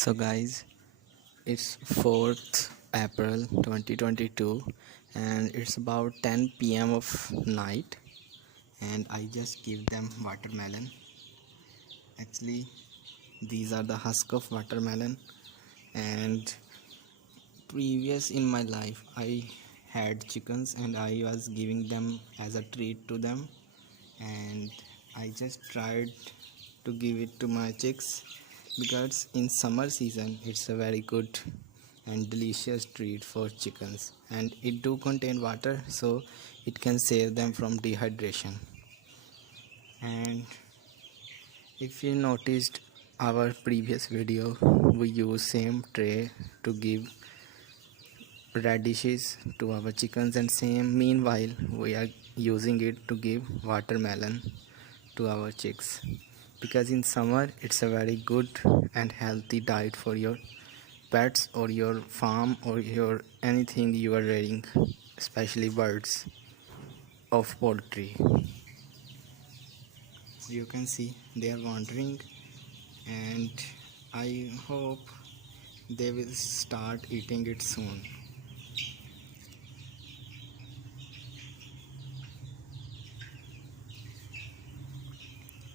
So guys, it's 4th April 2022 and it's about 10 p.m. of night and I just give them watermelon. Actually, these are the husk of watermelon, and previous in my life I had chickens and I was giving them as a treat to them, and I just tried to give it to my chicks because in summer season it's a very good and delicious treat for chickens, and it do contain water so it can save them from dehydration. And if you noticed our previous video, we use same tray to give radishes to our chickens, and same meanwhile we are using it to give watermelon to our chicks, because in summer it's a very good and healthy diet for your pets or your farm or your anything you are rearing, especially birds of poultry. You can see they are wandering, and I hope they will start eating it soon.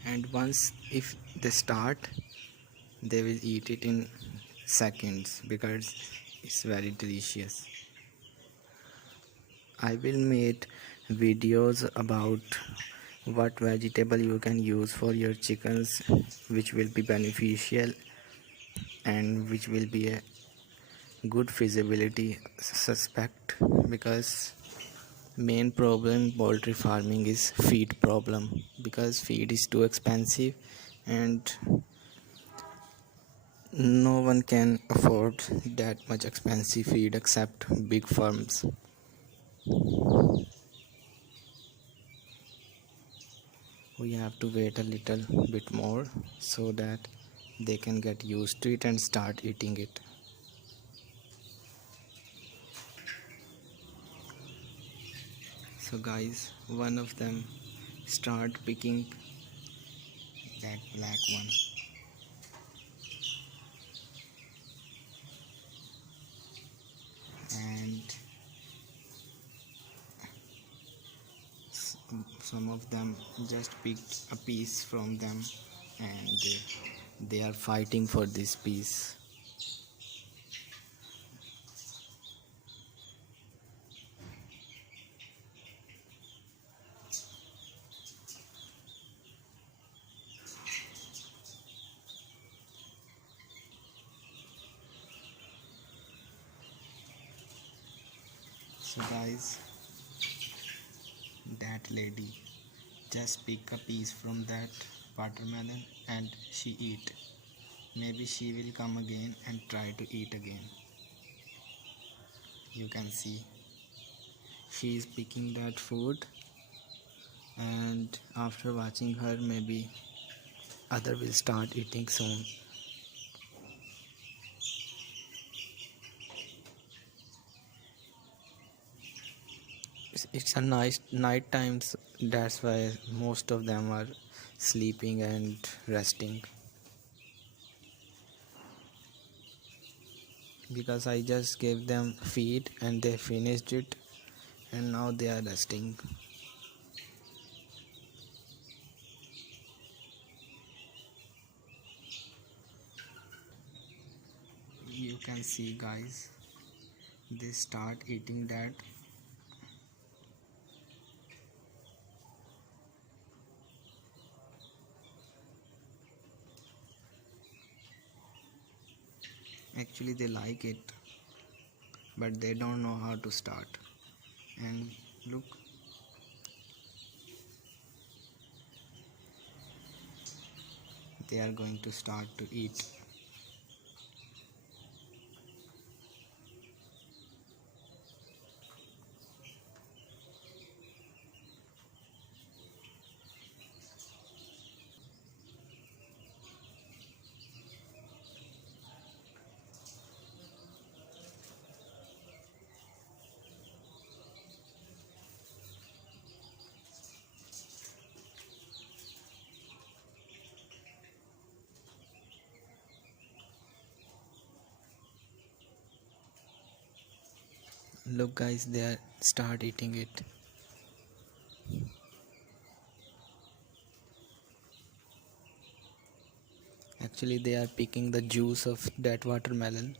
And once if they start, they will eat it in seconds because it's very delicious. I will make videos about what vegetable you can use for your chickens, which will be beneficial and which will be a good feasibility suspect, because main problem poultry farming is feed problem, because feed is too expensive and no one can afford that much expensive feed except big firms. We have to wait a little bit more so that they can get used to it and start eating it. So guys, one of them start picking that black one, and some of them just picked a piece from them, and they are fighting for this piece. So guys, that lady just pick a piece from that watermelon and she eat. Maybe she will come again and try to eat again. You can see she is picking that food, and after watching her, maybe other will start eating soon. It's a nice night times, that's why most of them are sleeping and resting, because I just gave them feed and they finished it and now they are resting. You can see guys, they start eating that. Actually they like it, but they don't know how to start. And look, they are going to start to eat. Look guys, they are start eating it. Actually they are picking the juice of that watermelon.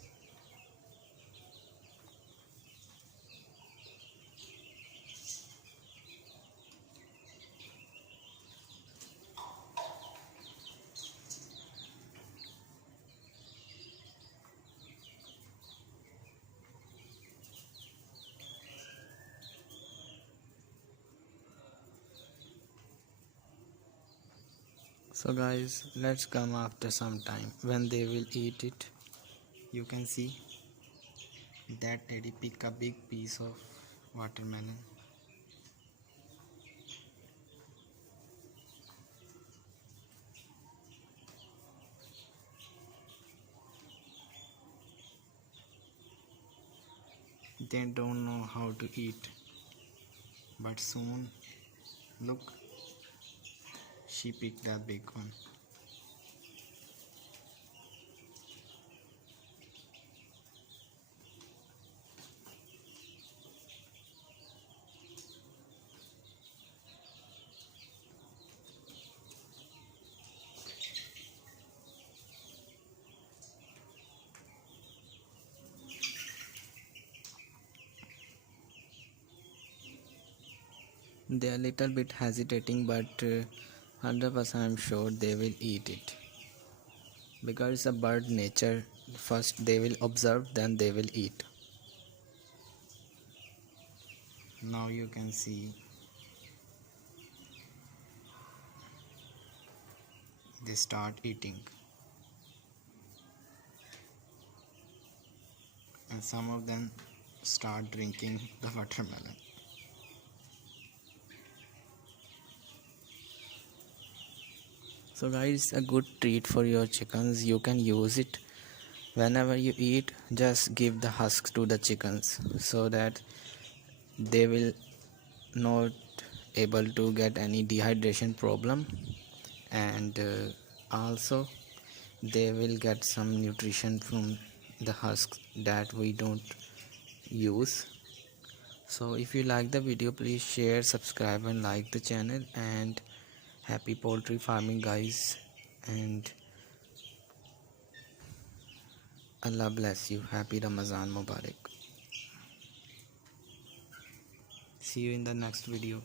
So guys, let's come after some time when they will eat it. You can see that teddy pick a big piece of watermelon. They don't know how to eat, but soon, look, she picked that big one. They are little bit hesitating, but 100% I'm sure they will eat it, because it's a bird nature. First they will observe, then they will eat. Now you can see they start eating, and some of them start drinking the watermelon. So guys, a good treat for your chickens. You can use it whenever you eat. Just give the husks to the chickens so that they will not able to get any dehydration problem, and also they will get some nutrition from the husks that we don't use. So if you like the video, please share, subscribe and like the channel. And happy poultry farming guys, and Allah bless you. Happy Ramazan Mubarak. See you in the next video.